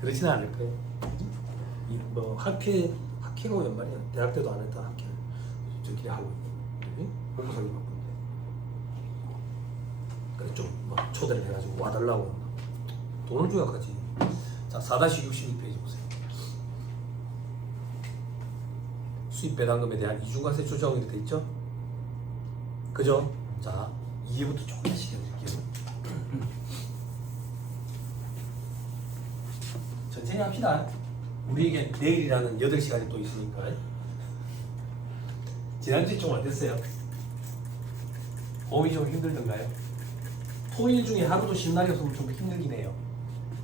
그러지는 않을 거예요. 뭐 학회가 웬 말이야. 대학 때도 안 했던 학회를 저끼리 하고 있는 공부하기 바쁜데. 그래 좀막 초대를 해가지고 와달라고 돈을 줘야까지. 자 4-62페이지 보세요. 수입 배당금에 대한 이중과세 조정이 이렇게 돼 있죠? 그죠? 자, 이해부터 조금만 시켜드릴게요. 천천히 합시다. 우리에게 내일이라는 8시간이 또 있으니까. 지난주에 좀 어땠어요? 몸이 좀 힘들던가요? 토일 중에 하루도 쉰 날이 없으면 좀 힘들긴 해요.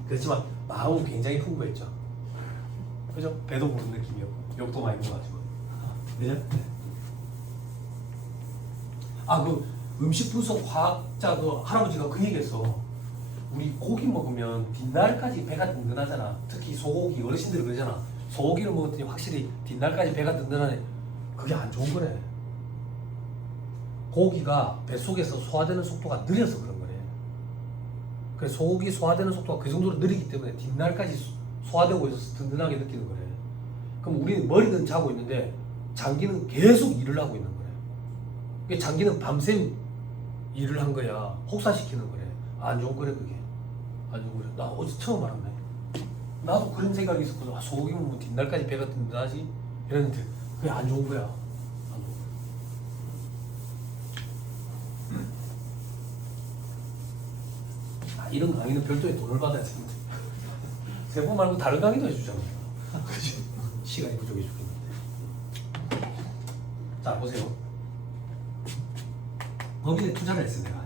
그렇지만 마음은 굉장히 풍부했죠. 그죠? 배도 부른 느낌이었고 욕도 많이 먹어가지고. 그죠? 아, 그 음식 분석 과학자 그 할아버지가 그 얘기했어. 우리 고기 먹으면 뒷날까지 배가 든든하잖아. 특히 소고기, 어르신들이 그러잖아. 소고기를 먹었더니 확실히 뒷날까지 배가 든든하네. 그게 안 좋은 거래. 고기가 뱃속에서 소화되는 속도가 느려서 그런 거래. 그래서 소고기 소화되는 속도가 그 정도로 느리기 때문에 뒷날까지 소화되고 있어서 든든하게 느끼는 거래. 그럼 우리는 머리는 자고 있는데 장기는 계속 일을 하고 있는 거래. 장기는 밤샘 일을 한 거야. 혹사시키는 거래. 안 좋은 거래 그게. 안 좋은 거래. 나 어제 처음 알았네. 나도 그런 생각이 있었거든. 아, 소고기 먹으면 뒷날까지 배가 든든하지? 이랬는데 그게 안 좋은 거야. 안 좋은 거야. 아, 이런 강의는 별도의 돈을 받아야 되는데. 세부 말고 다른 강의도 해주잖아. 그치? 시간이 부족해 죽겠는데. 자, 보세요. 법인에 투자를 했어 내가.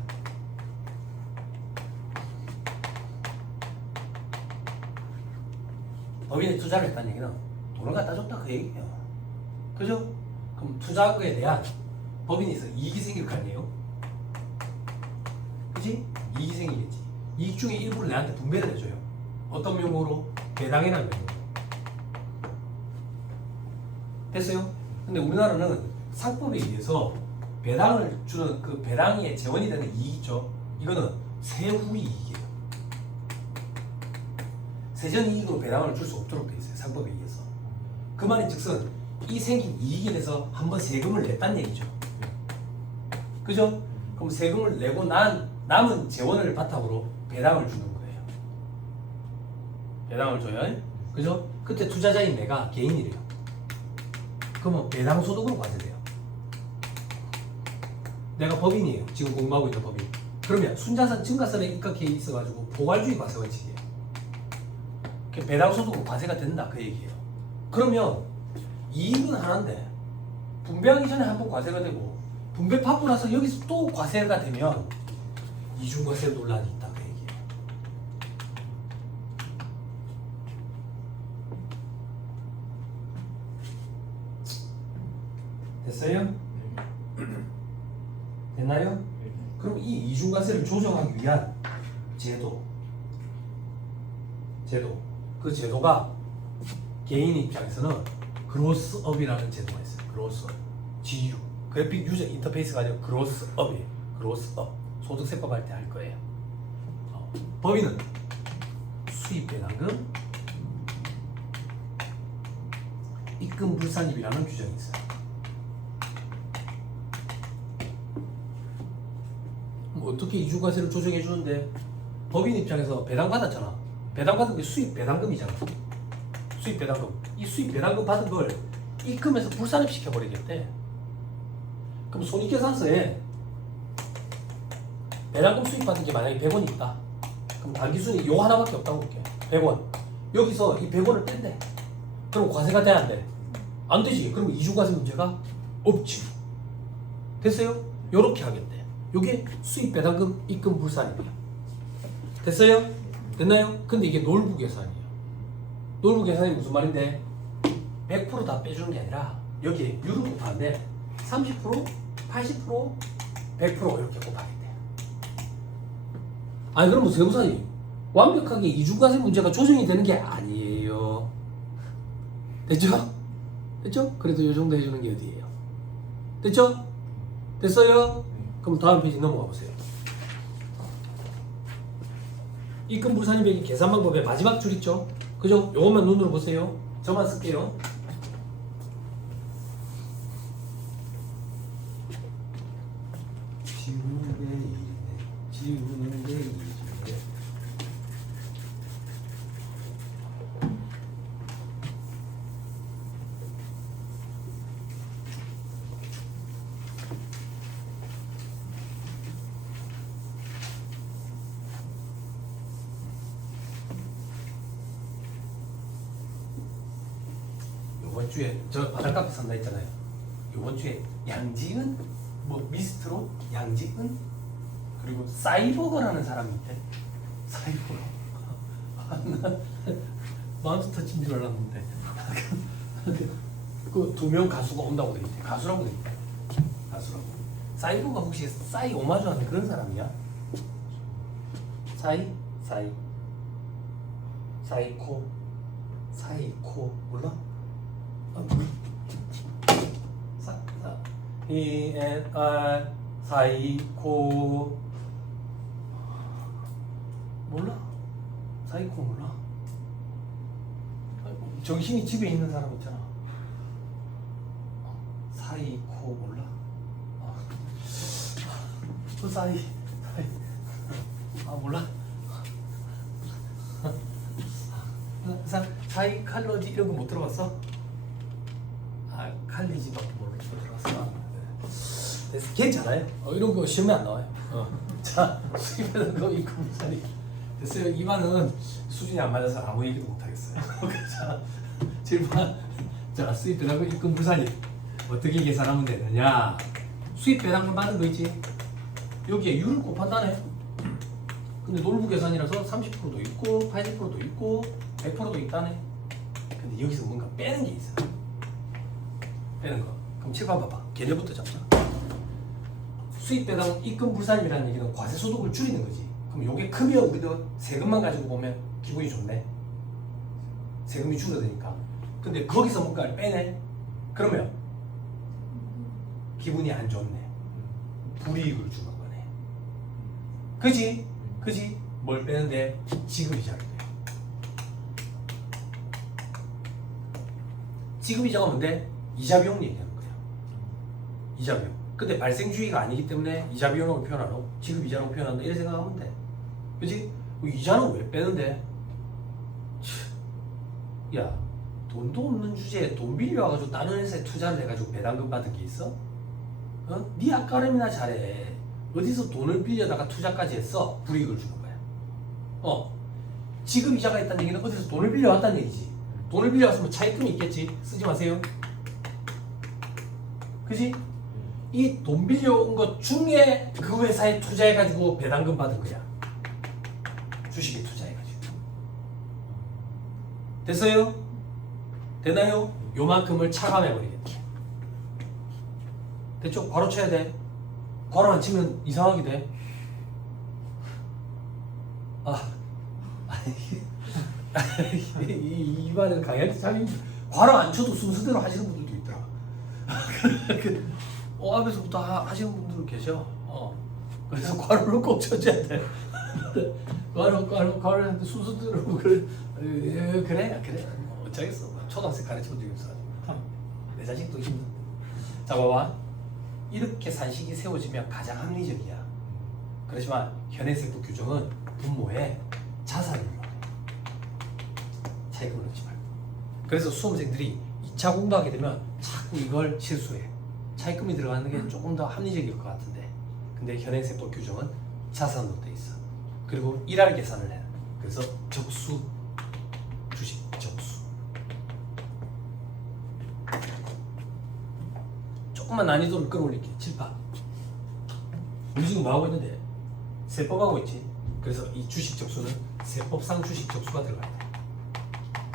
법인에 투자를 했다는 얘기는 돈을 갖다 줬다 그 얘기예요. 그죠? 그럼 투자한 거에 대한 법인이 있어 이익이 생길 거 아니에요? 그치? 이익이 생기겠지. 이익 중에 일부를 내한테 분배를 해줘요. 어떤 명목으로? 배당이라는 명목으로. 됐어요? 근데 우리나라는 상법에 의해서 배당을 주는 그 배당에 재원이 되는 이익 있죠? 이거는 세후 이익이에요. 세전 이익으로 배당을 줄 수 없도록 돼 있어요. 상법에 의해서. 그 말인 즉슨 이 생긴 이익에 대해서 한번 세금을 냈다는 얘기죠. 그죠? 그럼 세금을 내고 남은 재원을 바탕으로 배당을 주는 거예요. 배당을 줘요. 그죠? 그때 투자자인 내가 개인이래요. 그러면 배당 소득으로 과세돼요. 내가 법인이에요. 지금 공부하고 있는 법인. 그러면 순자산 증가세에 입각해 있어가지고 포괄주의 과세 원칙이에요. 배당 소득은 과세가 된다 그 얘기예요. 그러면 이익은 하나인데 분배하기 전에 한 번 과세가 되고 분배 받고 나서 여기서 또 과세가 되면 이중과세 논란이 있다 그 얘기예요. 됐어요? 됐나요? 그럼 이 이중과세를 조정하기 위한 제도 그 제도가 개인 입장에서는 그로스업이라는 제도가 있어요. 그로스업 GU 그래픽 유저 인터페이스가 아니라 그로스업이에요. 그로스업 소득세법 할 때 할 거예요. 법인은 수입 배당금 입금 불산입이라는 규정이 있어요. 어떻게 이중과세를 조정해 주는데 법인 입장에서 배당 받았잖아. 배당 받은 게 수입 배당금이잖아. 수입 배당금. 이 수입 배당금 받은 걸 입금해서 불산입 시켜버리겠대. 그럼 손익계산서에 배당금 수입 받은 게 만약에 100원이 있다. 그럼 단기순이 요 하나밖에 없다고 볼게. 100원. 여기서 이 100원을 뺀대. 그럼 과세가 돼 안 돼? 안 되지. 그럼 이중과세 문제가 없지. 됐어요? 요렇게 하겠대. 요게 수입 배당금 입금 불산입이에요. 됐어요? 됐나요? 근데 이게 놀부 계산이에요. 놀부 계산이 무슨 말인데 100% 다 빼주는 게 아니라 여기에 유를 곱하는데 30%, 80%, 100% 이렇게 곱하겠대. 아니 그럼 세무사님 완벽하게 이중과세 문제가 조정이 되는 게 아니에요. 됐죠? 됐죠? 그래도 이 정도 해주는 게 어디예요? 됐죠? 됐어요? 그럼 다음 페이지 넘어가 보세요. 입금 불산입액의 계산 방법의 마지막 줄 있죠? 그죠? 요것만 눈으로 보세요. 저만 쓸게요. 지우는 게 일이네. 지우는 게 일이네. 이번 주에 저 바닷가 산다 했잖아요. 이번 주에 양지은, 뭐 미스트로 양지은, 그리고 사이버거라는 사람이 있대. 사이버거. 난 몬스터친 줄 알았는데 그 두 명 가수가 온다고 돼 있대. 가수라고 돼 있대. 가수라고. 사이버가 혹시 싸이 오마주하는 그런 사람이야? 사이코 몰라? ENR 사이코 몰라? 사이코 몰라? 정신이 집에 있는 사람 있잖아. 사이코 몰라? 그 몰라? 사이칼로지 이런 거 못 들어봤어? 칼리지밖에 못 들어봤어. 그래서 괜찮아요. 이런 거 시험에 안 나와요. 자, 수입에는 거 입금 불산이 됐어요. 이반은 수준이 안 맞아서 아무 얘기도 못 하겠어요. 자, 7번. 자, 수입 배당금 입금 불산이 어떻게 계산하면 되느냐? 수입 배당금 받은 거 있지? 여기에 유를 곱한다네. 근데 놀부 계산이라서 30%도 있고 80%도 있고 100%도 있다네. 근데 여기서 뭔가 빼는 게 있어. 빼는 거. 그럼 7번 봐봐. 걔네부터 잡자. 수입 배당 입금 불산이라는 얘기는 과세 소득을 줄이는 거지. 그럼 요게 크면 우리도 세금만 가지고 보면 기분이 좋네. 세금이 줄어드니까. 근데 거기서 뭔가를 빼네. 그러면 기분이 안 좋네. 불이익을 주는 거네. 그지? 뭘 빼는데? 지급이자를 빼요. 지급이자가 뭔데? 이자 비용 얘기하는 거야. 이자 비용. 근데 발생주의가 아니기 때문에 이자 비용으로 표현하고 지급이자라고 표현한다 이렇게 생각하면 돼. 그치? 이자는 왜 빼는데? 야, 돈도 없는 주제에 돈 빌려와가지고 다른 회사에 투자를 해가지고 배당금 받은 게 있어? 네 아까름이나 잘해. 어디서 돈을 빌려다가 투자까지 했어? 불이익을 주는 거야. 지급이자가 있다는 얘기는 어디서 돈을 빌려왔다는 얘기지. 돈을 빌려왔으면 차입금이 있겠지. 쓰지 마세요. 그지? 이 돈 빌려온 것 중에 그 회사에 투자해가지고 배당금 받은 거야. 주식에 투자해가지고. 됐어요? 되나요? 요만큼을 차감해버리겠지. 됐죠? 괄호 쳐야 돼. 괄호 안 치면 이상하게 돼. 이 말은 강의할 때 괄호 안 쳐도 순서대로 하시는 분들도 있더라. 앞에서부터 하시는 분들 계셔. 그래서 괄호를 꼭 쳐줘야 돼. 괄호 순서대로 그래. 어쩌겠어. 초등학생 가르쳐본 적이 없어가지고. 내 자식도 힘든데. 자, 봐봐. 이렇게 산식이 세워지면 가장 합리적이야. 그렇지만 현행세법 규정은 분모에 자산을 넣어야 돼. 차익금을 넣지 말고. 그래서 수험생들이 2차 공부하게 되면 자꾸 이걸 실수해. 차익금이 들어가는 게 조금 더 합리적일 것 같은데, 근데 현행세법 규정은 자산으로 돼 있어. 그리고 일할 계산을 해. 그래서 적수, 주식 적수. 조금만 난이도를 끌어올릴게. 7파. 우리 지금 뭐 하고 있는데? 세법 하고 있지. 그래서 이 주식 적수는 세법상 주식 적수가 들어가야 돼.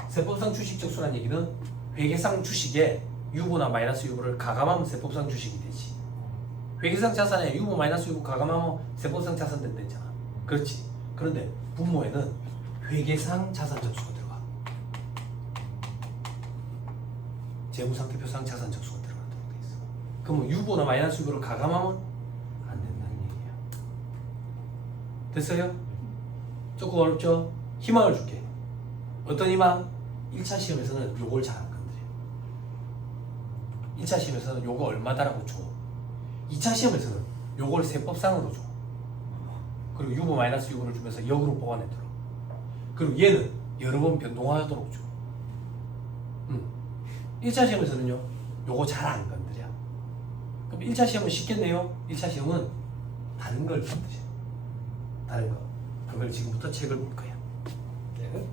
세법상 주식 적수란 얘기는 회계상 주식에 유보나 마이너스 유보를 가감하면 세법상 주식이 되지. 회계상 자산에 유보 마이너스 유보 가감하면 세법상 자산 된다 했잖아. 그렇지. 그런데 분모에는 회계상 자산 적수가 들어가. 재무상태표상 자산 적수가 들어간다고 돼 있어. 그러면 유보나 마이너스 유보를 가감하면 안 된다는 얘기야. 됐어요? 조금 어렵죠? 희망을 줄게. 어떤 희망? 1차 시험에서는 요걸 잘 안 건드려. 1차 시험에서는 요거 얼마다라고 줘. 2차 시험에서는 요걸 세법상으로 줘. 그리고 유보 마이너스 유보를 주면서 역으로 뽑아내도록. 그리고 얘는 여러 번 변동하도록 줘. 1차 시험에서는요, 요거 잘 안 건드려. 그럼 1차 시험은 쉽겠네요? 1차 시험은 다른 걸 건드려. 다른 거. 그걸 지금부터 책을 볼 거야. 네.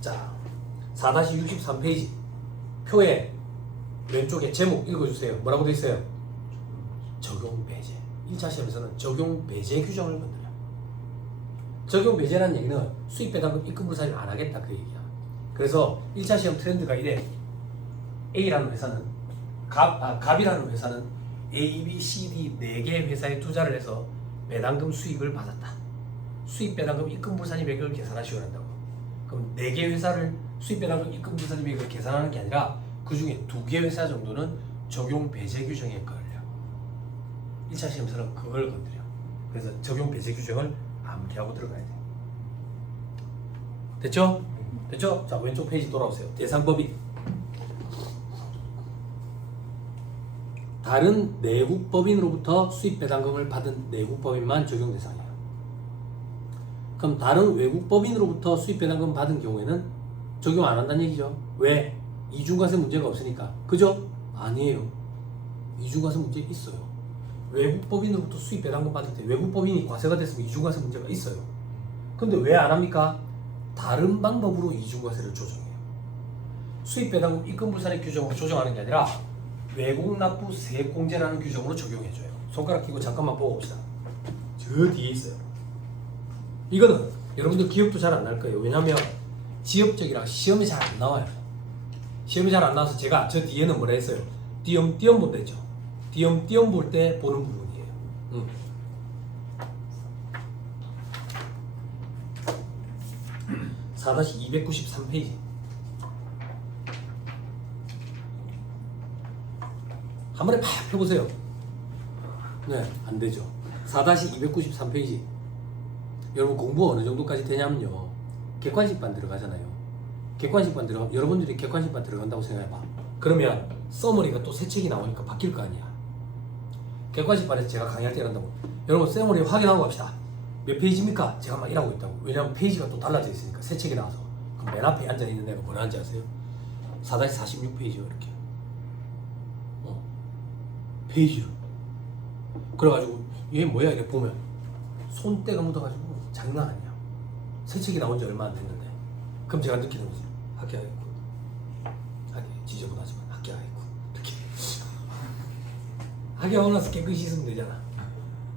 자, 4-63페이지. 표의 왼쪽에 제목 읽어주세요. 뭐라고 돼 있어요? 적용 배제. 1차 시험에서는 적용 배제 규정을 건드려. 적용 배제라는 얘기는 수입 배당금 입금 불사를 안 하겠다 그 얘기야. 그래서 1차 시험 트렌드가 이래. A라는 회사는 갑이라는 회사는 A, B, C, D 4개의 회사에 투자를 해서 배당금 수입을 받았다. 수입 배당금 입금 불사님액을 계산하시오 한다고. 그럼 4개 회사를 수입 배당금 입금 불사님액을 계산하는 게 아니라 그 중에 2개 회사 정도는 적용 배제 규정에 걸려. 1차 시험에서는 그걸 건드려. 그래서 적용 배제 규정을 암기하고 들어가야 돼. 됐죠? 됐죠? 자, 왼쪽 페이지 돌아오세요. 대상법인. 다른 내국법인으로부터 수입 배당금을 받은 내국법인만 적용 대상이에요. 그럼 다른 외국법인으로부터 수입 배당금 받은 경우에는 적용 안 한다는 얘기죠. 왜? 이중과세 문제가 없으니까. 그죠? 아니에요. 이중과세 문제 있어요. 외국법인으로부터 수입 배당금 받을 때 외국법인이 과세가 됐으면 이중과세 문제가 있어요. 근데 왜 안 합니까? 다른 방법으로 이중과세를 조정해요. 수입 배당금 입금 불산의 규정으로 조정하는 게 아니라 외국 납부 세액공제라는 규정으로 적용해줘요. 손가락 끼고 잠깐만 보고 봅시다. 저 뒤에 있어요. 이거는 여러분들 기억도 잘 안 날 거예요. 왜냐면 지역적이라 시험에 잘 안 나와요. 시험이 잘 안 나와서 제가 저 뒤에는 뭐라 했어요? 띄엄띄엄 본댔죠. 띄엄띄엄 볼 때 보는 부분이에요. 4-293페이지. 한 번에 팍 펴보세요. 네, 안 되죠. 4-293페이지. 여러분 공부 어느 정도까지 되냐면요. 객관식반 들어가잖아요. 객관식반 들어가면 여러분들이 객관식반 들어간다고 생각해봐. 그러면 써머리가 또 새 책이 나오니까 바뀔 거 아니야. 객관식반에서 제가 강의할 때 이런다고. 여러분 써머리 확인하고 갑시다. 몇 페이지입니까? 제가 막 일하고 있다고. 왜냐면 페이지가 또 달라져 있으니까 새 책이 나와서. 그럼 맨 앞에 앉아있는 애가 뭐라 하는지 아세요? 4-46페이지요 이렇게. 페이지로. 그래가지고 얘 뭐야 이렇게 보면 손때가 묻어가지고 장난 아니야. 새 책이 나온 지 얼마 안 됐는데. 그럼 제가 느끼는 거죠. 학교하겠고 지저분하지만 학교하겠고 이렇게 학교하고 나서 깨끗이 씻으면 되잖아.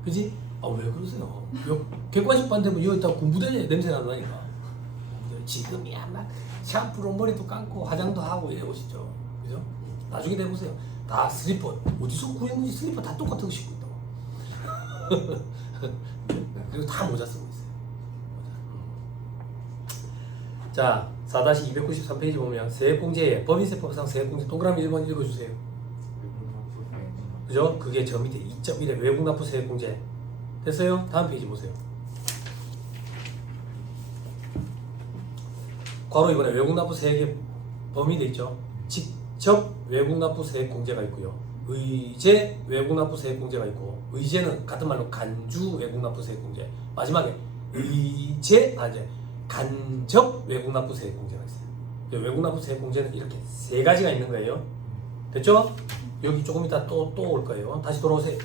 그지? 아 왜 그러세요? 객관식 반대면 여기 다 군부대 냄새 난다니까. 지금이야 막 샴푸로 머리도 감고 화장도 하고 이래 오시죠. 그죠? 나중에 내보세요. 다 슬리퍼 어디서 구했는지 슬리퍼 다 똑같은 거 신고 있다고. 그리고 다 모자 쓰고 있어요. 모자. 자 4-293페이지 보면 세액공제에 법인세법상 세액공제 동그라미 1번 읽어주세요. 그죠? 그게 저 밑에 2.1에 외국납부 세액공제 됐어요? 다음 페이지 보세요. 괄호 이번에 외국납부 세액의 범위 돼 있죠. 직접 외국납부 세액공제가 있고요. 의제 외국납부 세액공제가 있고 의제는 같은 말로 간주 외국납부 세액공제. 마지막에 의제 이제 간접 외국납부 세액공제가 있어요. 외국납부 세액공제는 이렇게 세 가지가 있는 거예요. 됐죠? 여기 조금 이따 또 올 거예요. 다시 돌아오세요.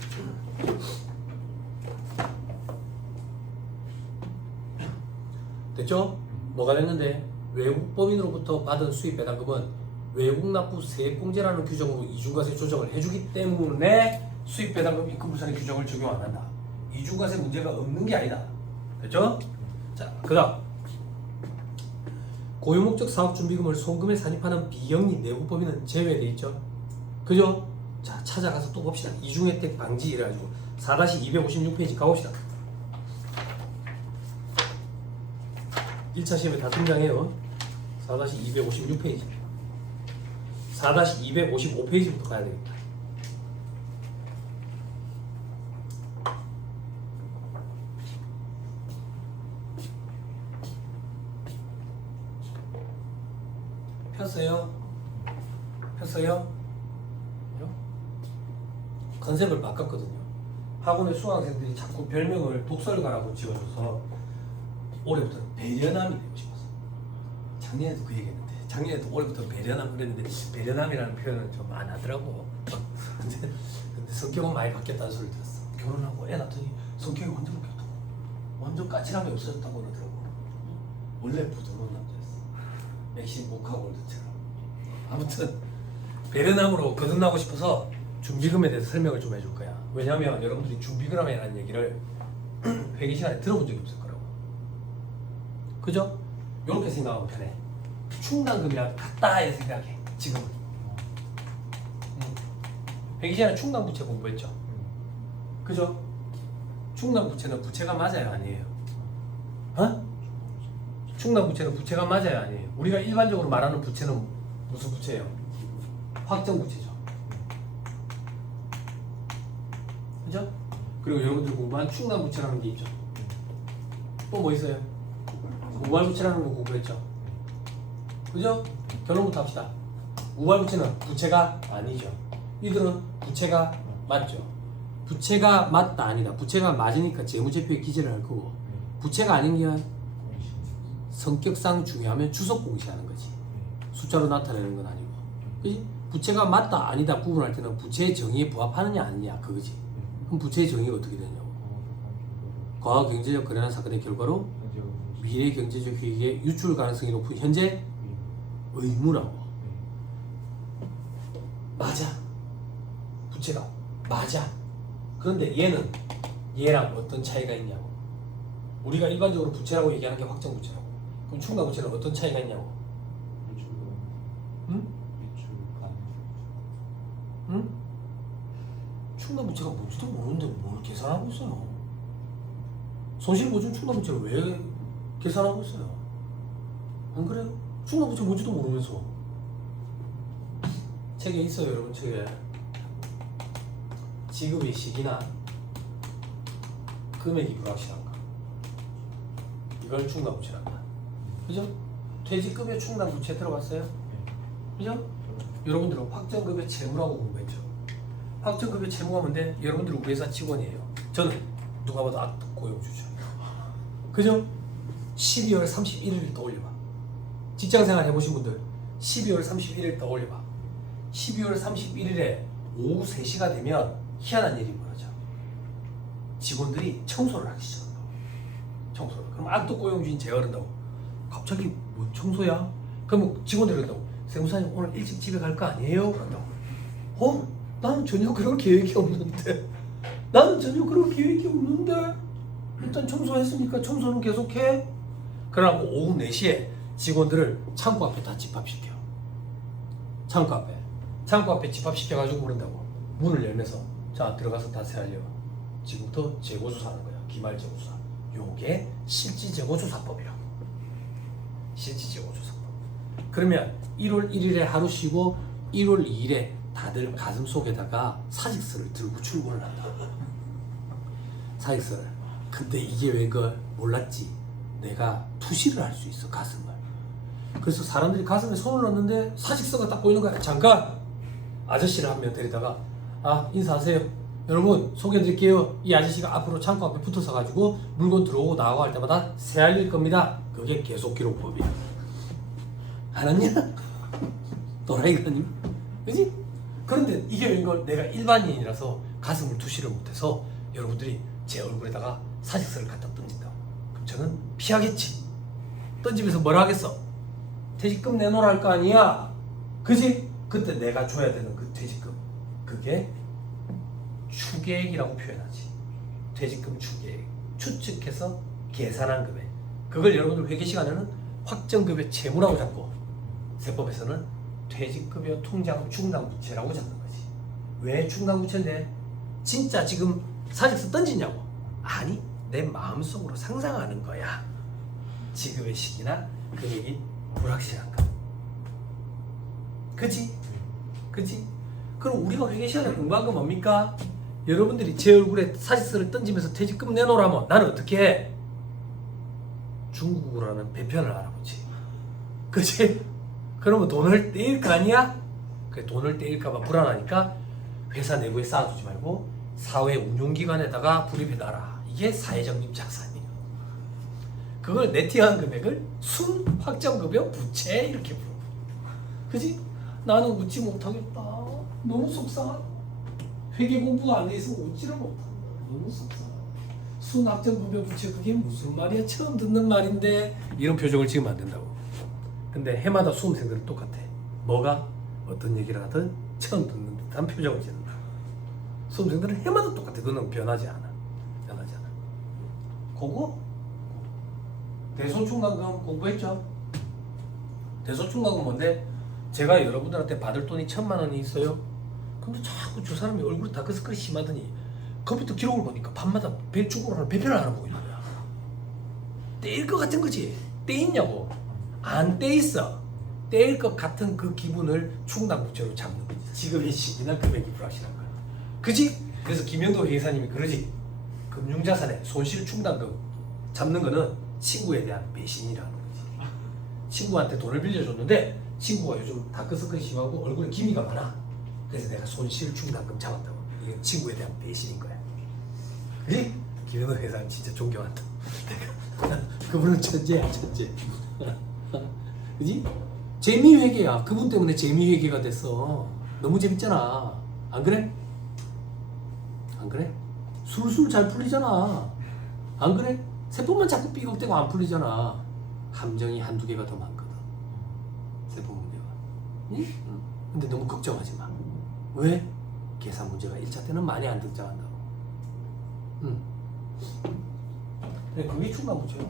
됐죠? 뭐가 됐는데 외국법인으로부터 받은 수입 배당금은 외국납부 세액공제라는 규정으로 이중과세 조정을 해주기 때문에 수입 배당금 입금 불산의 규정을 적용 안 한다. 이중과세 문제가 없는 게 아니다. 됐죠? 자, 그다음 고유목적 사업준비금을 송금에 산입하는 비영리 내국법인은 제외되어 있죠. 그죠? 자, 찾아가서 또 봅시다. 이중혜택 방지 이래가지고 4-256페이지 가봅시다. 1차 시험에 다 등장해요. 4-256페이지. 4-255페이지부터 가야 되겠다. 폈어요? 폈어요? 컨셉을 바꿨거든요. 학원의 수강생들이 자꾸 별명을 독설가라고 지어줘서 올해부터는 배려남이 되고 싶었어. 작년에도 그 얘기했는데 작년에도 올해부터 배려남 그랬는데 배려남이라는 표현을 좀 안 하더라고. 근데 성격은 많이 바뀌었다는 소리 들었어. 결혼하고 애 낳더니 성격이 완전 바뀌었다고. 완전 까칠함이 없어졌다고 그러더라고. 원래 부드러운 남자였어. 맥심 모카골드처럼. 아무튼 배려남으로 거듭나고 싶어서 준비금에 대해서 설명을 좀 해줄 거야. 왜냐면 여러분들이 준비금이라는 얘기를 회계 시간에 들어본 적이 없을 거라고. 그죠? 이렇게 생각하면 편해. 충당금이랑 같다 이렇게 생각해. 지금은. 회계 시간에 충당부채 공부했죠? 그죠? 충당부채는 부채가 맞아요 아니에요? 어? 충당부채는 부채가 맞아요 아니에요? 우리가 일반적으로 말하는 부채는 무슨 부채예요? 확정부채죠. 그죠? 그리고 여러분들 공부한 충당부채라는 게 있죠. 또 뭐 있어요? 우발부채라는 거 공부했죠. 그죠? 결론부터 합시다. 우발부채는 부채가 아니죠. 이들은 부채가 맞죠. 부채가 맞다 아니다. 부채가 맞으니까 재무제표에 기재를 할 거고, 부채가 아닌 게 성격상 중요하면 주석 공시하는 거지. 숫자로 나타내는 건 아니고. 그지? 부채가 맞다 아니다 구분할 때는 부채의 정의에 부합하느냐 아니냐 그거지. 그럼 부채의 정의가 어떻게 되냐고. 과거 경제적 거래나 사건의 결과로 미래 경제적 효익의 유출 가능성이 높은 현재 의무라고. 맞아. 부채가 맞아. 그런데 얘는 얘랑 어떤 차이가 있냐고. 우리가 일반적으로 부채라고 얘기하는 게 확정 부채라고. 그럼 충당 부채는 어떤 차이가 있냐고. 응? 응? 충당 부채가 뭔지도 모르는데 뭘 계산하고 있어요. 손실보증 충당 부채를 왜 계산하고 있어요? 안 그래요? 충당 부채 뭔지도 모르면서. 책에 있어요 여러분. 책에 지급의 시기나 금액이 불확실한가, 이걸 충당 부채란다. 그죠? 퇴직급여 충당 부채 들어봤어요? 그죠? 여러분들은 확정급여 채무라고 공부했죠. 확정급여 채무가 뭔데? 여러분들은 우리 회사 직원이에요. 저는 누가 봐도 악덕 고용주죠. 그죠? 12월 31일 떠올려봐. 직장생활 해보신 분들 12월 31일 떠올려봐. 12월 31일에 오후 3시가 되면 희한한 일이 벌어져. 직원들이 청소를 하기 시작한다고. 청소를. 그럼 악덕 고용주인 제가 그런다고. 갑자기 뭐 청소야? 그럼 직원들이 그런다고. 세무사님 오늘 일찍 집에 갈 거 아니에요? 그런다고. 나는 전혀 그럴 계획이 없는데. 일단 청소했으니까 청소는 계속해. 그러고 오후 4시에 직원들을 창고 앞에 다 집합시켜. 창고 앞에 집합시켜가지고 그런다고. 문을 열면서 자 들어가서 다 세알려. 지금부터 재고조사하는 거야. 기말 재고조사. 요게 실지재고조사법이라고. 실지재고조사법. 그러면 1월 1일에 하루 쉬고 1월 2일에 다들 가슴 속에다가 사직서를 들고 출근을 한다. 사직서를. 근데 이게 왜 그걸 몰랐지? 내가 투시를 할 수 있어 가슴을. 그래서 사람들이 가슴에 손을 넣는데 사직서가 딱 보이는 거야. 잠깐! 아저씨를 한 명 데리다가 인사하세요. 여러분 소개해드릴게요. 이 아저씨가 앞으로 창고 앞에 붙어서 가지고 물건 들어오고 나가고 할 때마다 세알릴 겁니다. 그게 계속기록법이야. 알았냐? 또라이가 아니? 그지? 그런데 이게 웬걸 내가 일반인이라서 가슴을 투시를 못해서 여러분들이 제 얼굴에다가 사직서를 갖다 던진다고. 그럼 저는 피하겠지. 던지면서 뭐라 하겠어? 퇴직금 내놓으라 할 거 아니야. 그지? 그때 내가 줘야 되는 그 퇴직금, 그게 추계액이라고 표현하지. 퇴직금 추계액. 추측해서 계산한 금액. 그걸 여러분들 회계 시간에는 확정급여 채무라고 잡고, 세법에서는 퇴직급여 통장 충당부채라고 잡는 거지. 왜 충당부채인데? 진짜 지금 사직서 던지냐고? 아니, 내 마음속으로 상상하는 거야. 지급의 시기나 금액이 불확실한 거. 그치? 그치? 그럼 우리가 회계 시간에 공부한 건 뭡니까? 여러분들이 제 얼굴에 사직서를 던지면서 퇴직금 내놓으라면 나는 어떻게 해? 중국어라는 배편을 알아보지. 그치? 그러면 돈을 떼일 거 아니야? 그 돈을 떼일까봐 불안하니까 회사 내부에 쌓아두지 말고 사회 운용기관에다가 불입해놔라. 이게 사회적립 작산이에요. 그걸 네팅한 금액을 순 확정급여 부채 이렇게 부르고. 그지? 나는 웃지 못하겠다. 너무 속상하다. 회계 공부가 안 돼 있으면 웃지를 못한다. 너무 속상하다. 순 확정급여 부채 그게 무슨 말이야? 처음 듣는 말인데 이런 표정을 지으면 안 된다고. 근데 해마다 수험생들은 똑같아. 뭐가? 어떤 얘기를 하든 처음 듣는 듯한 표정을 짓는다. 수험생들은 해마다 똑같아. 그는 변하지 않아. 변하지 않아. 그거? 대소충당금 공부했죠? 대소충당금 뭔데? 제가 여러분들한테 받을 돈이 1,000만 원이 있어요. 근데 자꾸 저 사람이 얼굴이 다크서클이 심하더니 컴퓨터 기록을 보니까 밤마다 중국어로 배편을 알아보고 있는 거야. 떼일 것 같은 거지. 떼있냐고. 안 떼있어. 떼일 것 같은 그 기분을 충당부채로 잡는 거지. 지금의 시기나 금액이 불확실한 거야. 그지? 그래서 김영도 회계사님이 그러지. 금융자산의 손실 충당금 잡는 거는 친구에 대한 배신이라는 거지. 친구한테 돈을 빌려줬는데 친구가 요즘 다크서클이 심하고 얼굴에 기미가 많아. 그래서 내가 손실 충당금 잡았다고. 이게 친구에 대한 배신인 거야. 그지? 김영도 회사는 진짜 존경한다. 내가 그분은 천재야, 천재. 그지? 재미회계야. 그분 때문에 재미회계가 됐어. 너무 재밌잖아. 안 그래? 안 그래? 술술 잘 풀리잖아. 안 그래? 세법만 자꾸 삐걱대고 안 풀리잖아. 함정이 한두 개가 더 많거든. 세법 문제가. 응? 응. 근데 너무 걱정하지 마. 왜? 계산 문제가 1차 때는 많이 안 등장한다고. 응. 근데 그게 충당 문제야.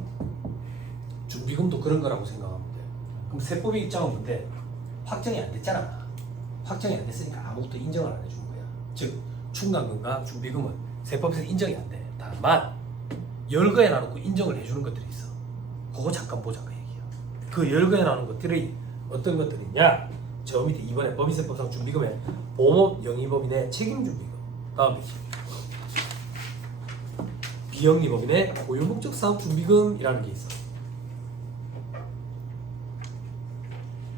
준비금도 그런 거라고 생각하면 돼. 그럼 세법의 입장은 뭔데? 확정이 안 됐잖아. 확정이 안 됐으니까 아무것도 인정을 안 해준 거야. 즉 충당금과 준비금은 세법에서 인정이 안 돼. 다만 열거해 놔놓고 인정을 해주는 것들이 있어. 그거 잠깐 보자 그 얘기야. 그 열거해 놔놓은 것들이 어떤 것들이냐? 저 밑에 이번에 법인세법상 준비금에 보험업 영위법인의 책임준비금, 다음에 비영리법인의 고유목적 사업 준비금이라는 게 있어.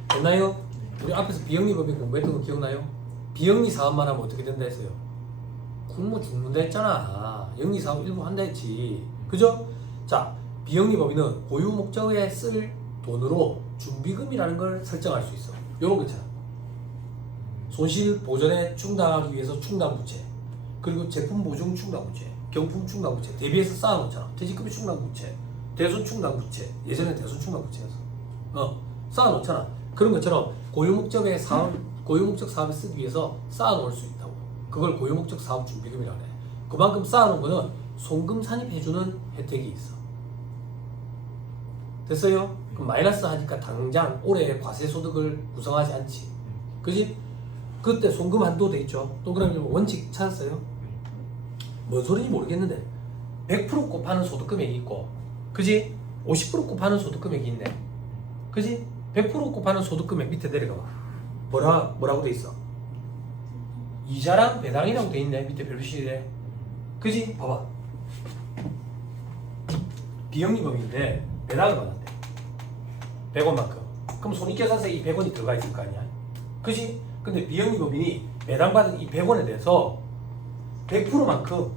됐나요? 우리 앞에서 비영리법인 공부했던 거 기억나요? 비영리 사업만 하면 어떻게 된다 했어요? 굶어 죽는다 했잖아. 영리 사업 일부 한다 했지. 그죠? 자, 비영리법인은 고유 목적에 쓸 돈으로 준비금이라는 걸 설정할 수 있어. 요런 거 있잖아. 손실 보전에 충당하기 위해서 충당부채, 그리고 제품 보증 충당부채, 경품 충당부채, 대비해서 쌓아놓잖아. 퇴직금이 충당부채, 대손 충당부채, 예전에 대손 충당부채였어. 쌓아놓잖아. 그런 것처럼 고유목적의 사업, 고유목적 사업에 쓰기 위해서 쌓아놓을 수 있다고. 그걸 고유목적 사업 준비금이라고 해. 그만큼 쌓아놓은 거는 송금 산입해주는 혜택이 있어. 됐어요? 그럼 마이너스 하니까 당장 올해 과세소득을 구성하지 않지. 그지? 그때 송금 한도 돼 있죠. 동그라미 원칙 찾았어요? 뭔 소리인지 모르겠는데 100% 곱하는 소득금액이 있고, 그지? 50% 곱하는 소득금액이 있네. 그지? 100% 곱하는 소득금액 밑에 내려가 봐. 뭐라고 돼 있어? 이자랑 배당이라고 돼 있네. 밑에 별표시에. 그지? 봐봐. 비영리법인데 배당을 받았대. 100원만큼. 그럼 손익계산서에 이 100원이 들어가 있을 거 아니야. 그지? 근데 비영리법인이 배당받은 이 100원에 대해서 100%만큼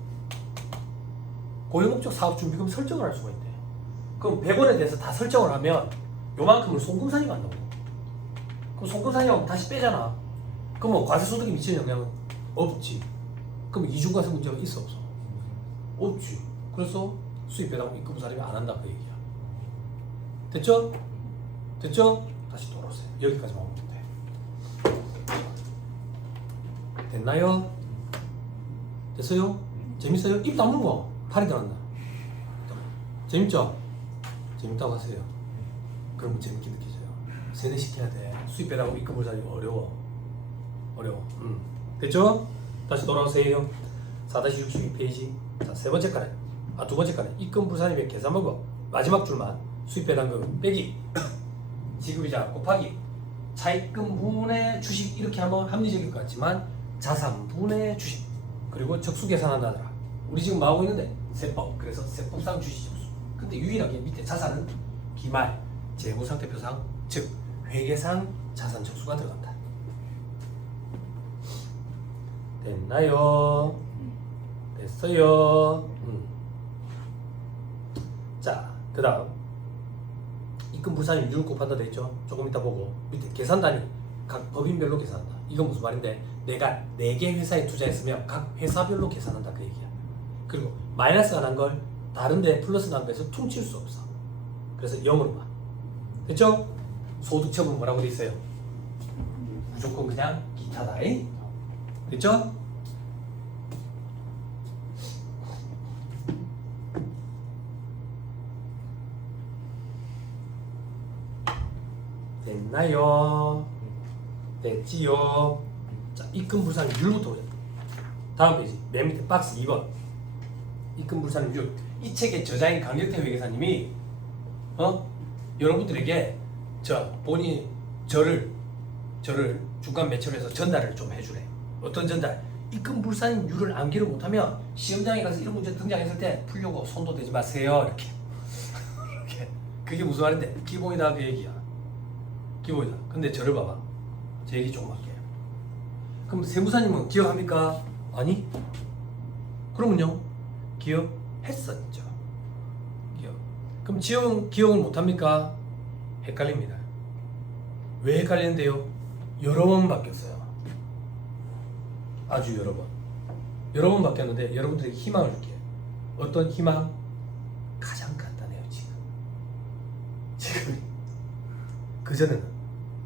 고유목적 사업준비금 설정을 할 수가 있대. 그럼 100원에 대해서 다 설정을 하면 요만큼을 송금산입 한다고. 그럼 송금산입하면 다시 빼잖아. 그러면 과세소득에 미치는 영향은 없지. 그럼 이중과세 문제가 있어 없어? 없지. 그래서 수입배당 입금산입 안 한다 그 얘기야. 됐죠? 됐죠? 다시 돌아오세요. 여기까지만 오면 돼. 됐나요? 됐어요? 재밌어요? 입 다물고 팔이 들어간다. 재밌죠? 재밌다고 하세요. 그러면 재밌게 느껴져요. 세뇌시켜야 돼. 수입배당 입금산입 어려워. 됐죠? 다시 돌아오세요. 4-62페이지. 자, 세 번째 칸에, 두 번째 칸에 입금불산입의 계산방법. 마지막 줄만 수입배당금 빼기 지급이자 곱하기 차입금분의 주식 이렇게 하면 합리적일 것 같지만 자산분의 주식 그리고 적수 계산한다더라. 우리 지금 뭐 하고 있는데 세법. 그래서 세법상 주식 적수. 근데 유일하게 밑에 자산은 기말 재무상태표상 즉 회계상 자산 적수가 들어간다. 됐나요? 됐어요. 자, 그 다음 입금 불산임 율 곱한다 됐죠? 조금 이따 보고 밑에 계산단위 각 법인별로 계산한다. 이건 무슨 말인데 내가 4개 회사에 투자했으면 각 회사별로 계산한다 그 얘기야. 그리고 마이너스가 난 걸 다른데 플러스 난 거에서 퉁칠 수 없어. 그래서 0으로 봐. 됐죠? 소득처분 뭐라고 돼 있어요? 무조건 그냥 기타다. 됐죠? 됐나요? 됐지요? 자, 입금 불산 율부터 보자. 다음 페이지 맨 밑에 박스 2번 입금 불산 율. 이 책의 저자인 강경태 회계사님이 여러분들에게 본인이 저를 중간 매체로 해서 전달을 좀 해주래. 어떤 전달? 입금 불산 율을 암기를 못하면 시험장에 가서 이런 문제 등장했을 때 풀려고 손도 대지 마세요 이렇게. 그게 무슨 말인데 기본이다 그 얘기야. 기본이다. 근데 저를 봐봐. 제 얘기 조금 할게요. 그럼 세무사님은 기억합니까? 아니? 그러면요? 기억했었죠. 기억. 그럼 기억을 못합니까? 헷갈립니다. 왜 헷갈리는데요? 여러 번 바뀌었어요. 아주 여러 번. 여러 번 바뀌었는데 여러분들에게 희망을 줄게요. 어떤 희망? 가장 간단해요 지금. 그전에는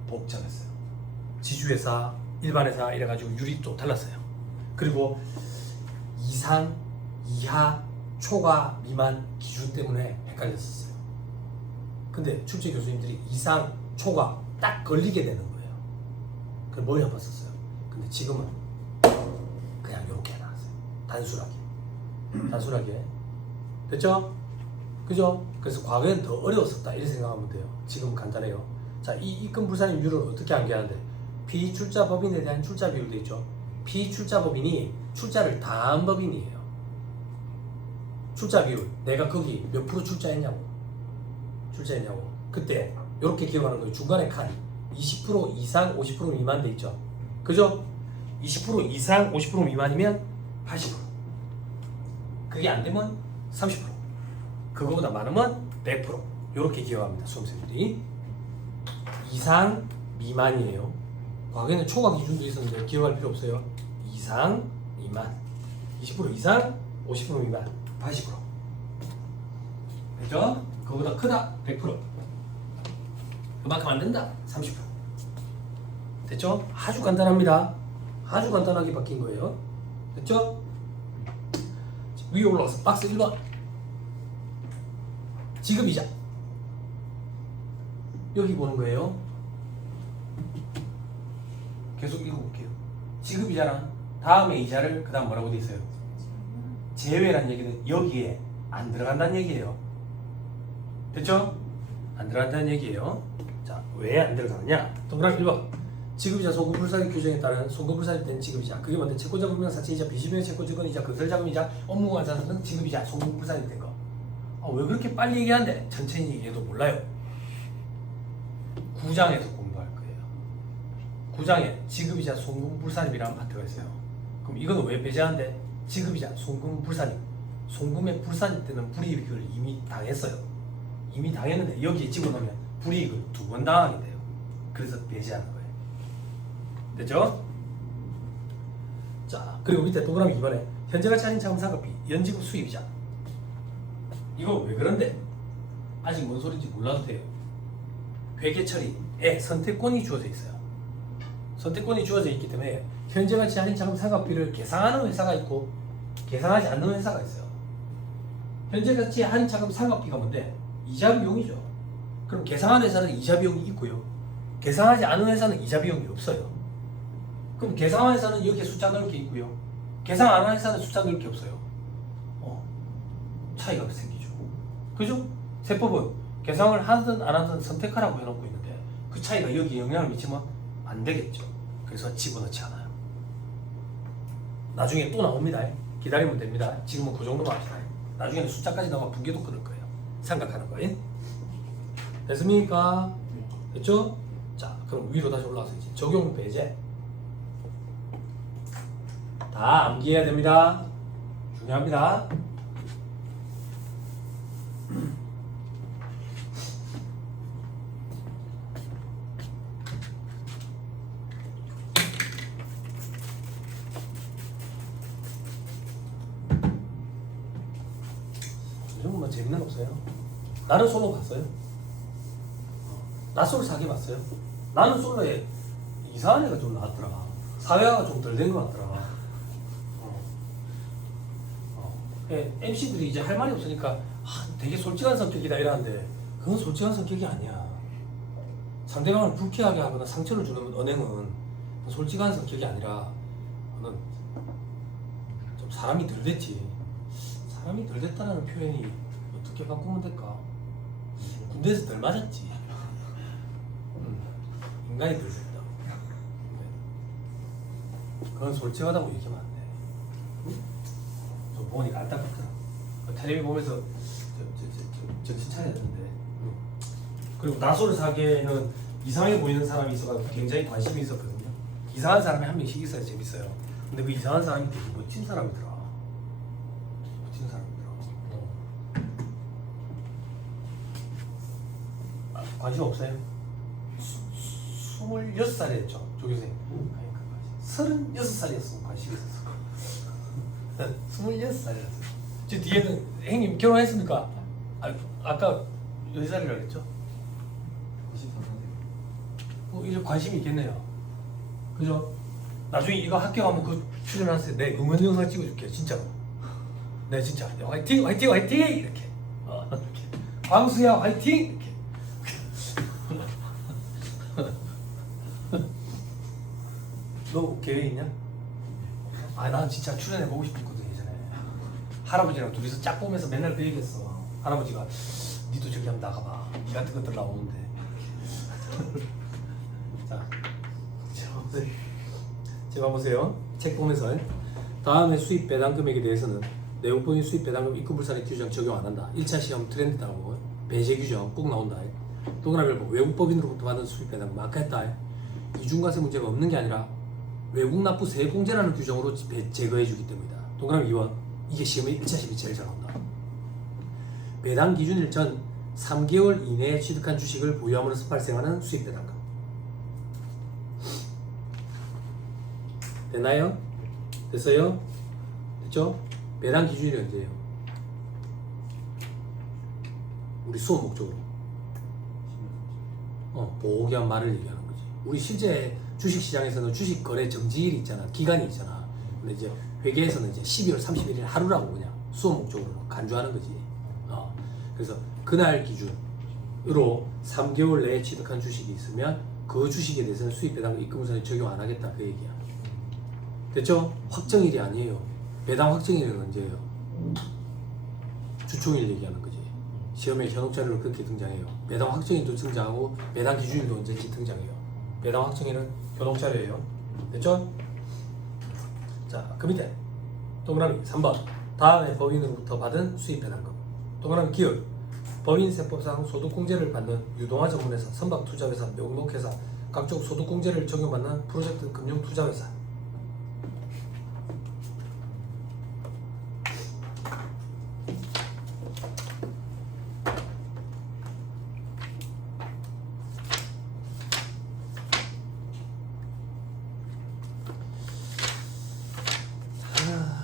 복잡했어요. 지주회사, 일반회사 이래가지고 율이 또 달랐어요. 그리고 이상, 이하, 초과, 미만 기준 때문에 헷갈렸었어요. 근데 출제 교수님들이 이상, 초과 딱 걸리게 되는 거예요. 그걸 머리 아팠었어요. 근데 지금은 그냥 이렇게 나왔어요. 단순하게. 됐죠? 그죠? 그래서 과거엔 더 어려웠었다 이렇게 생각하면 돼요. 지금 간단해요. 자, 이 입금 불산임 율을 어떻게 암기하는데 비출자 법인에 대한 출자 비율도 있죠. 비출자 법인이 출자를 다 한 법인이에요. 출자 비율 내가 거기 몇 프로 출자했냐고 그때 이렇게 기억하는 거예요. 중간에 칸 20% 이상 50% 미만 돼 있죠. 그죠? 20% 이상 50% 미만이면 80%, 그게 안 되면 30%, 그거보다 많으면 100%. 이렇게 기억합니다. 수험생들이. 이상 미만이에요. 과거에는 초과 기준도 있었는데 기억할 필요 없어요. 이상 미만 20% 이상 50% 미만 80%. 그죠? 그거보다 크다 100%, 그만큼 안 된다 30%. 됐죠? 아주 간단합니다. 아주 간단하게 바뀐 거예요. 됐죠? 위에 올라가서 박스 1번 지급이자. 여기 보는 거예요. 계속 읽어볼게요. 지급이자란 다음에 이자를 그 다음 뭐라고 돼 있어요? 제외란 얘기는 여기에 안 들어간다는 얘기예요. 됐죠? 안 들어간다는 얘기예요. 자, 왜 안 들어가느냐? 동그라미 1번 지급이자 송금불산입 규정에 따른 송금불산입 된 지급이자. 그게 뭔데? 채권자 분명사채이자 비시비용 채권증권이자 건설자금이자 업무관사상 등 지급이자 송금불산입 된 거. 왜 그렇게 빨리 얘기하는데 천천히 얘기해도 몰라요. 9장에서 공부할 거예요. 9장에 지급이자 송금불산입이라는 파트가 있어요. 그럼 이거는 왜 배제하는데? 지급이자 송금불산입. 송금의 불산입 때는 불이익을 이미 당했어요. 이미 당했는데 여기에 집어넣으면 불이익을 2번 당하게 돼요. 그래서 배제하는 거예요. 됐죠? 자, 그리고 밑에 동그라미 2번에 현재가치 아닌 자금상각비 연지급 수입이자. 이거 왜 그런데? 아직 뭔 소리인지 몰라도 돼요. 회계 처리에 선택권이 주어져 있어요. 선택권이 주어져 있기 때문에 현재가치 아닌 자금상각비를 계상하는 회사가 있고 계상하지 않는 회사가 있어요. 현재가치 아닌 자금상각비가 뭔데? 이자 비용이죠. 그럼 계상하는 회사는 이자 비용이 있고요. 계상하지 않은 회사는 이자 비용이 없어요. 그럼 계상한 회사는 여기에 숫자 넣을 게 있고요. 계상 안 하는 회사는 숫자 넣을 게 없어요. 차이가 생기죠. 그죠? 세법은 계상을 하든 안 하든 선택하라고 해놓고 있는데 그 차이가 여기 영향을 미치면 안 되겠죠. 그래서 집어넣지 않아요. 나중에 또 나옵니다. 기다리면 됩니다. 지금은 그 정도만 합시다. 나중에는 숫자까지 나오면 붕괴도 끊을 거예요. 생각하는 거예요. 됐습니까? 됐죠? 자, 그럼 위로 다시 올라가서 이제 적용 배제. 다 암기해야 됩니다. 중요합니다. 요즘은 뭐 재밌는 거 없어요. 나는 솔로 봤어요? 나 솔로 사기 봤어요? 나는 솔로에 이상한 애가 좀 나왔더라. 사회화가 좀 덜 된 것 같더라. MC들이 이제 할 말이 없으니까 되게 솔직한 성격이다 이러는데 그건 솔직한 성격이 아니야. 상대방을 불쾌하게 하거나 상처를 주는 언행은 솔직한 성격이 아니라 그건 좀 사람이 덜 됐지. 사람이 덜 됐다는 표현이 어떻게 바꾸면 될까? 군대에서 덜 맞았지. 인간이 덜 됐다. 그건 솔직하다고 얘기하면 안 돼. 저 보니까 안타깝더라. 텔레비 보면서 정신 차려야 되는데. 그리고 나소를 사기에는 이상하게 보이는 사람이 있어서 굉장히 관심이 있었거든요. 이상한 사람이 한 명씩 있어야 재밌어요. 근데 그 이상한 사람이 되게 멋진 사람이더라. 멋진 사람이더라. 관심 없어요? 26살이었죠, 조교생. 36살이었으면 관심이 있었을 거예요. 26살이었어요. 저 뒤에는 형님 결혼했습니까? 아까 몇 살이라고 그랬죠? 24살. 이제 관심이 있겠네요. 그죠? 나중에 이거 합격하면 그 출연하세요. 내 응원 영상 찍어줄게, 진짜로. 네, 진짜. 화이팅, 화이팅, 화이팅! 이렇게. 이렇게. 광수야, 화이팅! 이렇게. 너 계획 있냐? 난 진짜 출연해보고 싶었거든 예전에. 할아버지랑 둘이서 짝 보면서 맨날 그 얘기했어. 할아버지가 니도 저기 한번 나가봐. 니 같은 것들 나오는데. 자, 제가 보세요. 책 보면서 다음에 수입 배당 금액에 대해서는 내용법인 수입 배당금 입금 불산의 규정 적용 안 한다. 1차 시험 트렌드다고 배제 규정 꼭 나온다. 동그라미 뭐 외국법인으로부터 받은 수입 배당금 아까 했다. 이중과세 문제가 없는 게 아니라 외국 납부 세액공제라는 규정으로 제거해 주기 때문이다. 동그라미 2번. 이게 시험에 1차 시험이 제일 잘 나온다. 배당 기준일 전 3개월 이내에 취득한 주식을 보유함으로써 발생하는 수익 배당금. 됐나요? 됐어요? 됐죠? 배당 기준이 언제예요? 우리 수업 목적으로. 보호기 한 말을 얘기하는 거지. 우리 실제 주식시장에서는 주식 거래 정지일이 있잖아. 기간이 있잖아. 근데 이제 회계에서는 이제 12월 31일 하루라고 그냥 수업 목적으로 간주하는 거지. 그래서 그날 기준으로 3개월 내에 취득한 주식이 있으면 그 주식에 대해서는 수익배당 입금선에 적용 안 하겠다 그 얘기야. 됐죠? 확정일이 아니에요. 배당 확정일은 언제예요? 주총일 얘기하는 거지. 시험에 현혹자료로 그렇게 등장해요. 배당 확정일도 등장하고 배당 기준일도 언제인지 등장해요. 배당 확정일은 현혹자료예요. 됐죠? 자, 그 밑에 동그라미 3번. 다음에 법인으로부터 받은 수입배당금. 동그라미 기업. 법인세법상 소득공제를 받는 유동화 전문회사, 선박투자회사, 명목회사, 각종 소득공제를 적용받는 프로젝트 금융투자회사.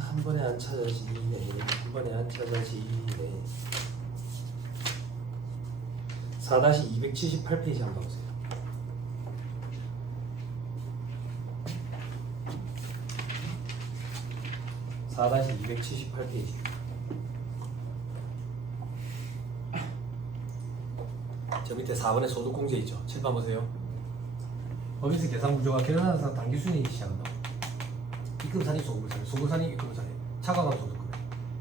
한 번에 안 찾아지네. 한 번에 안 찾아지네. 4-278페이지 한번 보세요. (4-278페이지) 저 밑에 4번에 소득공제 있죠. 칠판 보세요. 법인세 계산 구조가 결혼하는 사람 당기순이익이 시작한다고. 입금산이 소급산이, 소급산이 입금산이, 차과금 소득금액,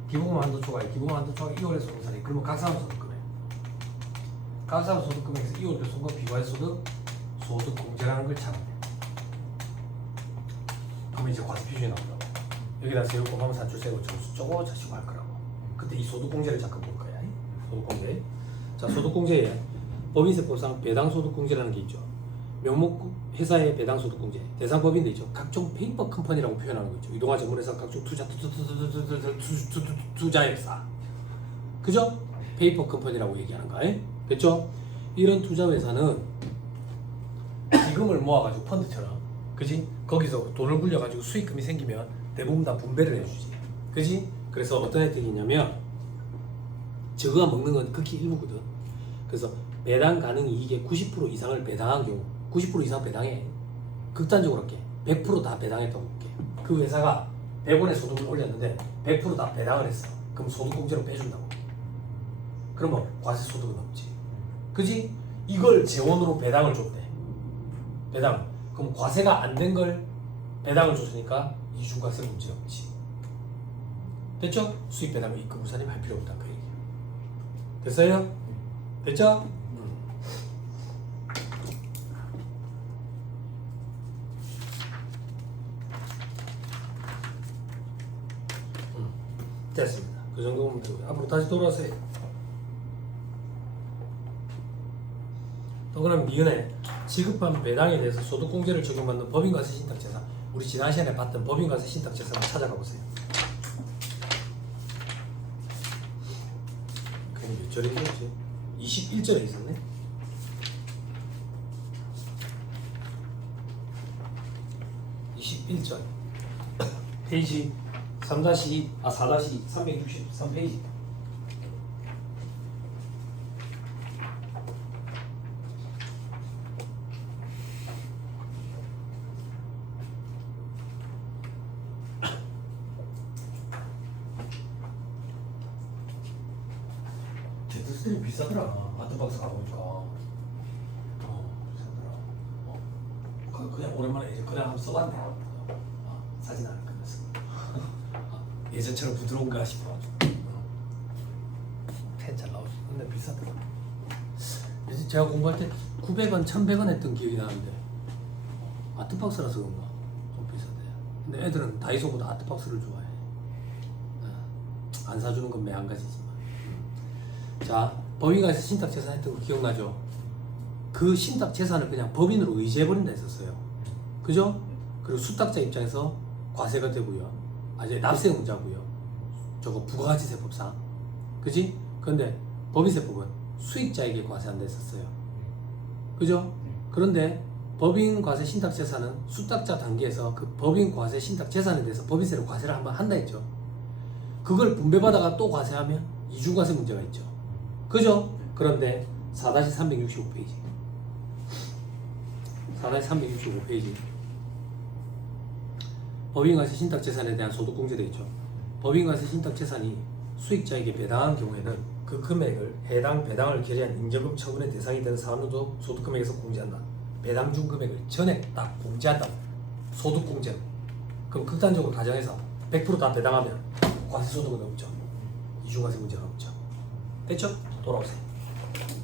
기본금 한도 초과액, 기본금 한도 초과액 2월에 소득산이, 그러면 각 사람 소득금액, 각 사람 소득금액에서 2월 배송과 비과세 소득 소득공제라는 걸 찾으면 돼. 그러면 이제 과세 표준이 나온다고. 여기다 세로 곱하면 산출세고 저거 자시고 할 거라고. 그때 이 소득공제를 잠깐 볼 거야. 소득공제. 자, 소득공제에 법인세법상 배당소득공제라는 게 있죠. 명목 회사의 배당소득공제 대상법인도 있죠. 각종 페이퍼 컴퍼니라고 표현하는 거 있죠. 이동화 전문회사 각종 투자회사, 그죠? 페이퍼 컴퍼니라고 얘기하는 거, 됐죠? 이런 투자회사는 기금을 모아가지고 펀드처럼, 그지? 거기서 돈을 굴려가지고 수익금이 생기면 대부분 다 분배를 해주지, 그지? 그래서 어떤 혜택이 있냐면 저거가 먹는 건 극히 일부거든. 그래서 배당 가능 이익의 90% 이상을 배당한 경우 90% 이상 배당해. 극단적으로 할게. 100% 다 배당했다고 볼게. 그 회사가 100원의 소득을 올렸는데 100% 다 배당을 했어. 그럼 소득공제로 빼준다고. 그러면 과세 소득은 없지. 그지? 이걸 재원으로 배당을 줬대. 배당. 그럼 과세가 안 된 걸 배당을 줬으니까 이중과세 문제 없지. 됐죠? 수익 배당을 입금부사님 할 필요 없다. 그 얘기야. 됐어요? 됐죠? 됐습니다. 그 정도면 되고요. 앞으로 다시 돌아오세요. 또 그럼 니은에 지급한 배당에 대해서 소득공제를 적용받는 법인과세 신탁재산, 우리 지난 시간에 봤던 법인과세 신탁재산을 찾아가 보세요. 그게 몇 절에 있었지? 21절에 있었네. 21절 페이지 3-2, 4-2, 363페이지. 제트스트림 비싸더라. 아트박스 가보니까. 비싸더라. 그냥 오랜만에 이제 그냥 한번 써봤네. 사진 하나 끝났어. 예전처럼 부드러운가 싶어가지고. 펜 잘 나오지. 근데 비싸더라. 예전 제가 공부할 때 900원, 1100원 했던 기억이 나는데 아트박스라서 그런가 좀 비싸대. 근데 애들은 다이소보다 아트박스를 좋아해. 안 사주는 건 매한가지지만. 자, 법인과세 신탁재산 했던 거 기억나죠? 그 신탁재산을 그냥 법인으로 의지해버린다 했었어요. 그죠? 그리고 수탁자 입장에서 과세가 되고요. 이제 납세응자고요. 저거 부가가치세법상, 그지? 그런데 법인세법은 수익자에게 과세한다 했었어요. 그죠? 그런데 법인과세 신탁재산은 수탁자 단계에서 그 법인과세 신탁재산에 대해서 법인세로 과세를 한번 한다 했죠. 그걸 분배받아가 또 과세하면 이중과세 문제가 있죠. 그죠? 그런데 4-365페이지 4-365페이지 법인과세 신탁재산에 대한 소득공제되어 있죠. 법인과세 신탁재산이 수익자에게 배당한 경우에는 그 금액을 해당 배당을 결의한 인정금 처분의 대상이 되는 사업노조 소득금액에서 공제한다. 배당 준 금액을 전액 딱 공제한다. 소득공제. 그럼 극단적으로 가정해서 100% 다 배당하면 과세 소득은 없죠. 이중과세 문제가 없죠. 됐죠? 돌아오세요.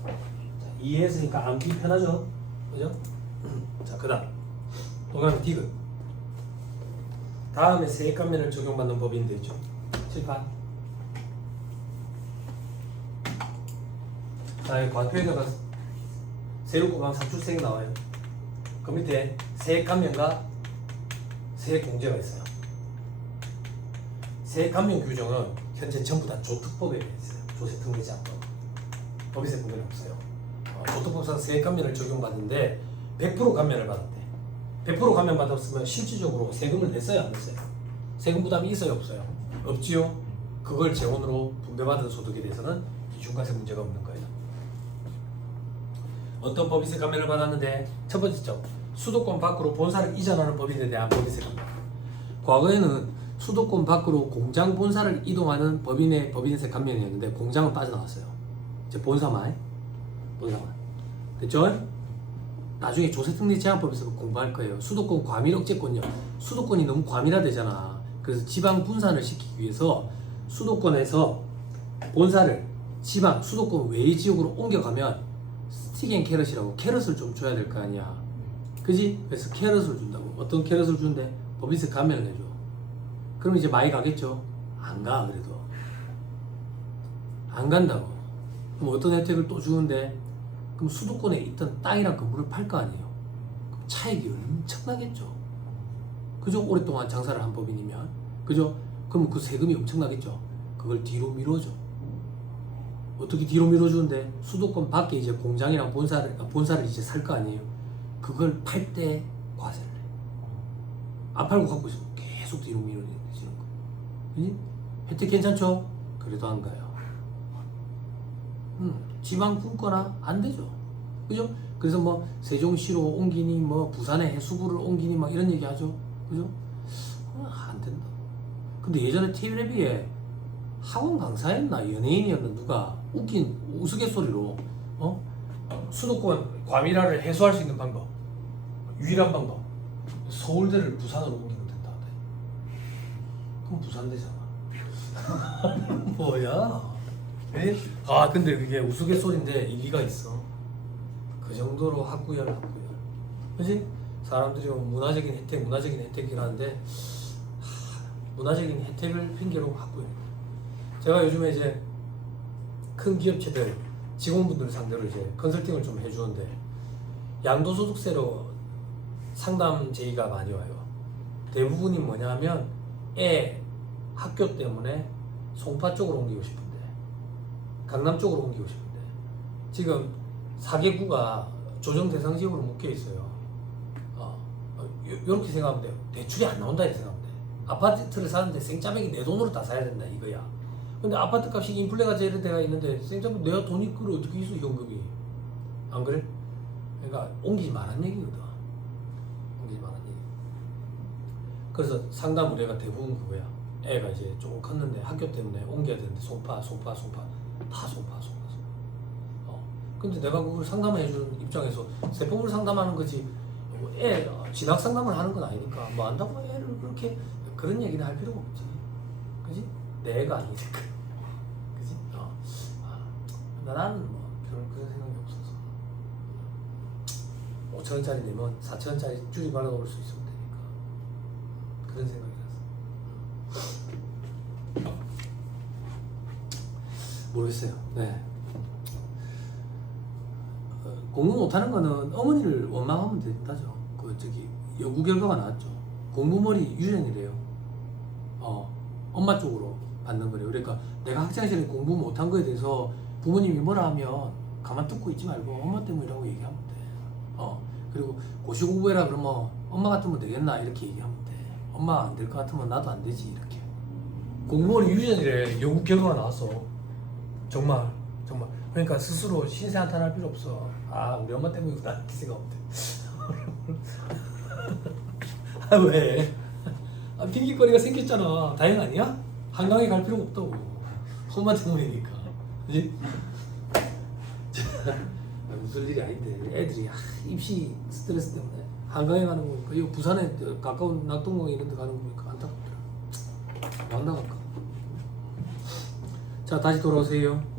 자, 이해했으니까 암기 편하죠? 그죠? 자, 그 다음 동그라미 디귿. 다음에 세액감면을 적용받는 법인도 있죠. 칠판. 자, 과표에다가 세로 곱하면 산출세액 나와요. 그 밑에 세액감면과 세액공제가 있어요. 세액감면 규정은 현재 전부 다 조특법에 있어요. 조세특례제한법. 법인세법에는 없어요. 조특법상 세액감면을 적용받는데 100% 감면을 받았대. 100% 감면 받았으면 실질적으로 세금을 냈어요, 안 냈어요? 세금 부담이 있어요, 없어요? 없지요. 그걸 재원으로 분배받은 소득에 대해서는 이중과세 문제가 없는 거예요. 어떤 법인세 감면을 받았는데 첫 번째 점, 수도권 밖으로 본사를 이전하는 법인에 대한 법인세 감면. 과거에는 수도권 밖으로 공장 본사를 이동하는 법인의 법인세 감면이었는데 공장은 빠져나왔어요. 이제 본사만 됐죠? 나중에 조세특례 제한법에서 공부할 거예요. 수도권 과밀 억제권요. 수도권이 너무 과밀화되잖아. 그래서 지방 분산을 시키기 위해서 수도권에서 본사를 지방 수도권 외의 지역으로 옮겨가면 스틱 앤 캐럿이라고 캐럿을 좀 줘야 될 거 아니야. 그지? 그래서 캐럿을 준다고. 어떤 캐럿을 주는데 법인세 감면을 해줘. 그럼 이제 많이 가겠죠? 안 가. 그래도 안 간다고. 그럼 어떤 혜택을 또 주는데, 그럼 수도권에 있던 땅이랑 건물을 팔 거 아니에요. 그럼 차익이 엄청나겠죠. 그죠? 오랫동안 장사를 한 법인이면. 그죠? 그럼 그 세금이 엄청나겠죠. 그걸 뒤로 밀어줘. 어떻게 뒤로 밀어주는데, 수도권 밖에 이제 공장이랑 본사를 이제 살 거 아니에요. 그걸 팔 때 과세를 해. 안 팔고 갖고 있으면 계속 뒤로 밀어지는 거예요. 그지? 혜택 괜찮죠? 그래도 안 가요. 지방 품거나 안 되죠. 그죠? 그래서 뭐 세종시로 옮기니 뭐 부산에 해수부를 옮기니 막 이런 얘기 하죠. 그죠? 안 된다. 근데 예전에 TV레비에 학원 강사였나 연예인이었나 누가 웃긴 우스갯소리로 수도권 과밀화를 해소할 수 있는 방법, 유일한 방법, 서울대를 부산으로 옮기면 된다. 그럼 부산 되잖아. 뭐야? 에? 아 근데 그게 우스갯소리인데 일리가 있어. 그 정도로 학구열. 그지? 사람들이 문화적인 혜택이라는데 문화적인 혜택을 핑계로 학구열. 제가 요즘에 이제 큰 기업체들 직원분들 상대로 이제 컨설팅을 좀 해주는데 양도소득세로 상담 제의가 많이 와요. 대부분이 뭐냐면 애 학교 때문에 송파 쪽으로 옮기고 싶은데 강남 쪽으로 옮기고 싶은데 지금 4개구가 조정 대상 지역으로 묶여 있어요. 이렇게 생각하면 돼요. 대출이 안 나온다 이렇게 생각하면 돼. 아파트를 사는데 생짜배기 내 돈으로 다 사야 된다 이거야. 근데 아파트 값이 인플레가 제일 데가 있는데 생짜배기 내가 돈이 그걸 어떻게 있어 현금이. 안 그래? 그러니까 옮기지 말란 얘기거든. 옮기지 말란 얘기. 그래서 상담 의뢰가 대부분 그거야. 애가 이제 조금 컸는데 학교 때문에 옮겨야 되는데 송파 다 송파. 근데 내가 그걸 상담해주는 입장에서 세법을 상담하는 거지 애 진학 상담을 하는 건 아니니까 뭐 안다고 애를 그렇게 그런 얘기는 할 필요가 없지. 그지? 내 애가 아니니까. 그지? 나는 뭐 그런 생각이 없어서 5,000원짜리 내면 4,000원짜리 줄이 발라놓을 수 있으면 되니까 그런 생각이라서 모르겠어요. 네. 공부 못하는 거는 어머니를 원망하면 된다죠. 연구 결과가 나왔죠. 공부머리 유전이래요. 엄마 쪽으로 받는 거래요. 그러니까 내가 학창시절에 공부 못한 거에 대해서 부모님이 뭐라 하면 가만 듣고 있지 말고 엄마 때문이라고 얘기하면 돼. 그리고 고시 공부해라 그러면 엄마 같으면 되겠나 이렇게 얘기하면 돼. 엄마 안 될 것 같으면 나도 안 되지 이렇게. 공부머리 유전이래. 연구 결과가 나왔어. 정말. 그러니까 스스로 신세한탄할 필요 없어. 우리 엄마 때문이구나 이렇게 생각하면 돼. 왜? 핑계거리가 생겼잖아. 다행 아니야? 한강에 갈 필요가 없다고. 엄마 때문이니까. 그지? 무슨 일이 아닌데 애들이 입시 스트레스 때문에 한강에 가는 거니까 이거 부산에 가까운 낙동강 이런 데 가는 거니까 안타깝더라. 안 나갈까? 자 다시 돌아오세요.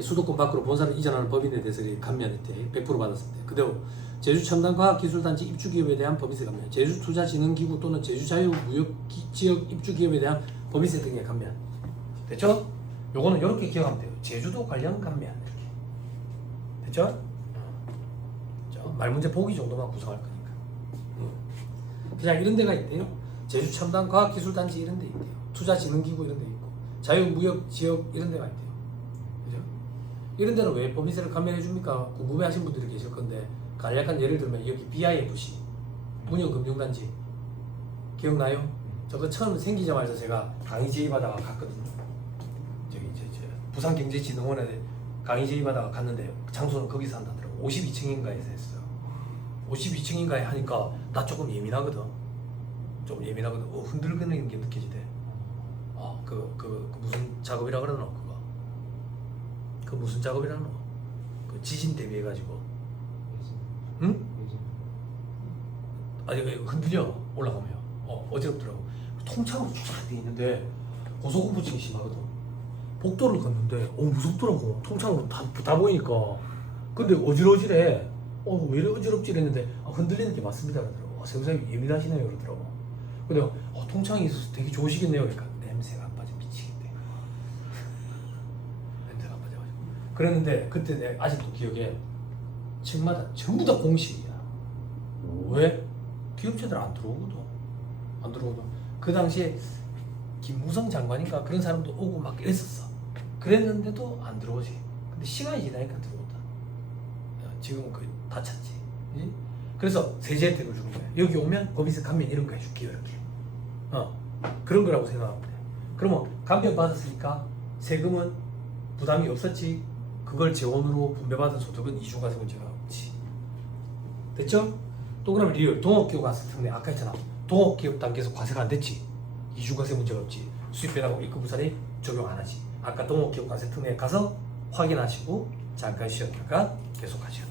수도권 밖으로 본사를 이전하는 법인에 대해서 감면 혜택 100% 받았습니다. 그대로 제주첨단과학기술단지 입주기업에 대한 법인세 감면, 제주투자진흥기구 또는 제주자유무역지역 입주기업에 대한 법인세 등의 감면. 됐죠? 요거는 이렇게 기억하면 돼요. 제주도 관련 감면 이렇게. 됐죠? 말문제 보기 정도만 구성할 거니까. 그냥 이런 데가 있대요. 제주첨단과학기술단지 이런 데 있대요. 투자진흥기구 이런 데 있고 자유무역지역 이런 데가 있대요. 이런 데는 왜 법인세를 감면해 줍니까? 궁금해 하신 분들이 계실 건데 간략한 예를 들면 여기 BIFC 문영금융단지 기억나요? 저거 처음 생기자마자 제가 강의 제의받아가 갔거든요. 부산경제진흥원에 강의 제의받아가 갔는데 장소는 거기서 한다더라고. 52층인가에서 했어요. 52층인가에 하니까 나 조금 예민하거든. 흔들거리는 게 느껴지대. 그 무슨 작업이라 그러나 그거. 그 무슨 작업이라노? 그 지진 대비해가지고. 응? 아니 흔들려 올라가면. 어지럽더라고. 통창으로 쫙 돼 있는데 고소공포증이 심하거든. 복도를 걷는데 무섭더라고. 통창으로 다 보이니까. 근데 어질어질해. 왜 이래 어지럽지 이랬는데 흔들리는 게 맞습니다 그러더라고. 세무사님 예민하시네요 그러더라고. 근데 통창이 있어서 되게 좋으시겠네요. 그러니까 냄새가 안 빠져 미치겠대. 냄새가 안 빠져가지고. 그랬는데 그때 내가 아직도 기억에 층마다 전부 다 공식이야. 왜? 기업체들 안 들어오거든. 안 들어오거든. 그 당시에 김무성 장관인가 그런 사람도 오고 막 이랬었어. 그랬는데도 안 들어오지. 근데 시간이 지나니까 들어온다. 지금은 거의 다 찼지. 응? 그래서 세제 혜택을 주는 거야. 여기 오면 법인세 감면 이런 거 해줄게요 이렇게. 그런 거라고 생각하면 돼. 그러면 감면 받았으니까 세금은 부담이 없었지. 그걸 재원으로 분배받은 소득은 이중과세 문제가 없지. 됐죠? 또 그러면 리얼 동업기업 가서 특례 아까 했잖아. 동업기업 단계에서 과세가 안 됐지. 이중과세 문제가 없지. 수입 배당금 입금부산이 적용 안 하지. 아까 동업기업 과세 특례 가서 확인하시고 잠깐 쉬었다가 계속하시오.